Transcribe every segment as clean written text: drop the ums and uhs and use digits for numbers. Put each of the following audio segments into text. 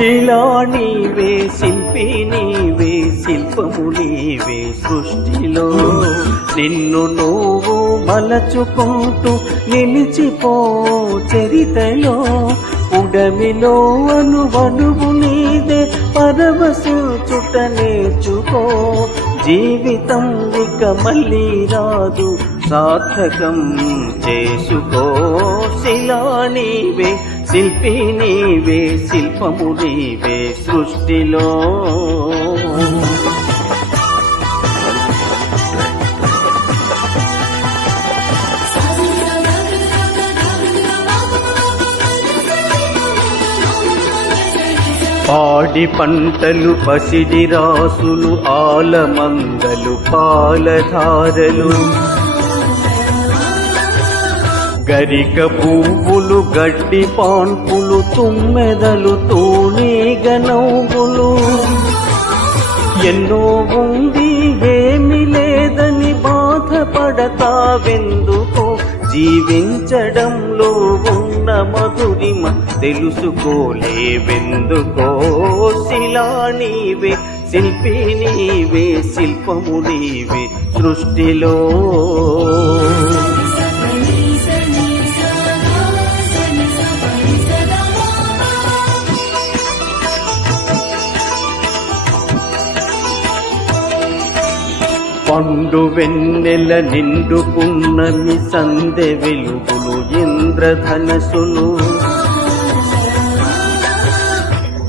శిలా నీవే, శిల్పి నీవే, శిల్పము నీవే సృష్టిలో. నిన్ను నువ్వు మలచుకుంటూ నిలిచిపో చరితలో. ఉడమిలో అనువనువు నీదే, పరవశించుట నేర్చుకో. జీవితం ఇక మళ్ళీ రాదు, సార్థకం చేసుకో. శిలా నీవే, శిల్పి నీవే, శిల్పము నీవే సృష్టిలో. పాడి పంటలు, పసిడి రాసులు, ఆలమందలు, పాలధారలు, గరిక పువ్వులు, గడ్డి పాన్పులు, తుమ్మెదలు, తూనీగ నవ్వులు. ఎన్నో ఉంది ఏమి లేదని బాధపడతావెందుకో. జీవించడంలో ఉన్న మధురిమ తెలుసుకోలేవెందుకో. శిలా నీవే, శిల్పి నీవే, శిల్పము నీవే సృష్టిలో. పండు వెన్నెల, నిండు పున్నమి, సందె వెలుగులు, ఇంద్రధనసులు,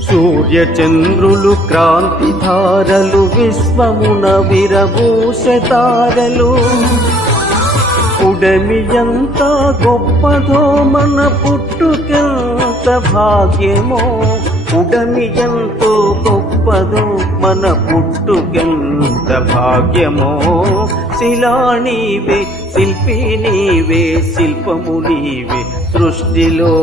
సూర్య చంద్రులు, క్రాంతి ధారలు, విశ్వమున విరబూసె తారలు. ఉడమి ఎంత గొప్పదో, మన పుట్టుకెంత భాగ్యమో. ఉడమి ఎంతో గొప్పదో, మన పుట్టుకెంత భాగ్యమో. శిలా నీవే, శిల్పి నీవే, శిల్పము నీవే సృష్టిలో.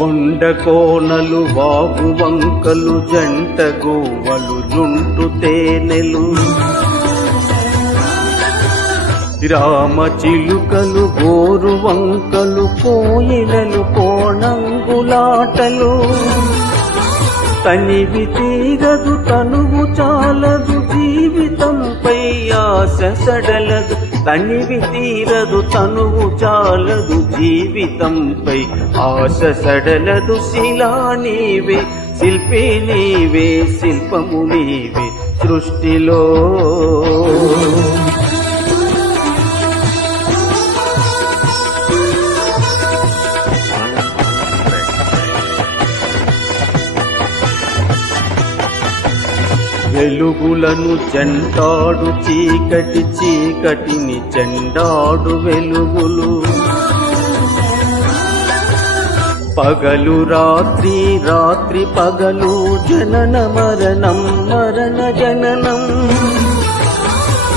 కొండ కోనలు, వాగు వంకలు, జంట గోవలు, జుంటు తేనెలు, రామ చిలుకలు, గోరు వంకలు, కోయిలలు, కోణంగులాటలు. తనివి తీరదు, తనువు చాలదు, జీవితంపై ఆశ సడలదు. తనివి తీరదు, తనువు చాలదు, జీవితంపై ఆశ సడలదు. శిలా నీవే, శిల్పి నీవే, శిల్పము నీవే సృష్టిలో. వెలుగులను చెంటాడు చీకటి, చీకటిని చెండాడు వెలుగులు. పగలు రాత్రి, రాత్రి పగలు, జనన మరణం, మరణ జననం.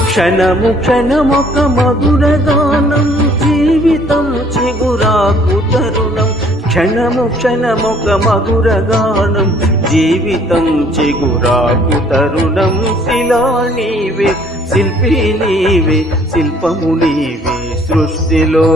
క్షణము క్షణమొక మధుర గానం, జీవితం చిగురాకు తరుణం. క్షణము క్షణమొక మధుర గానం, జీవితం చిగురాకు తరుణం. శిలా నీవే, శిల్పి నీవే, శిల్పము నీవే సృష్టిలో.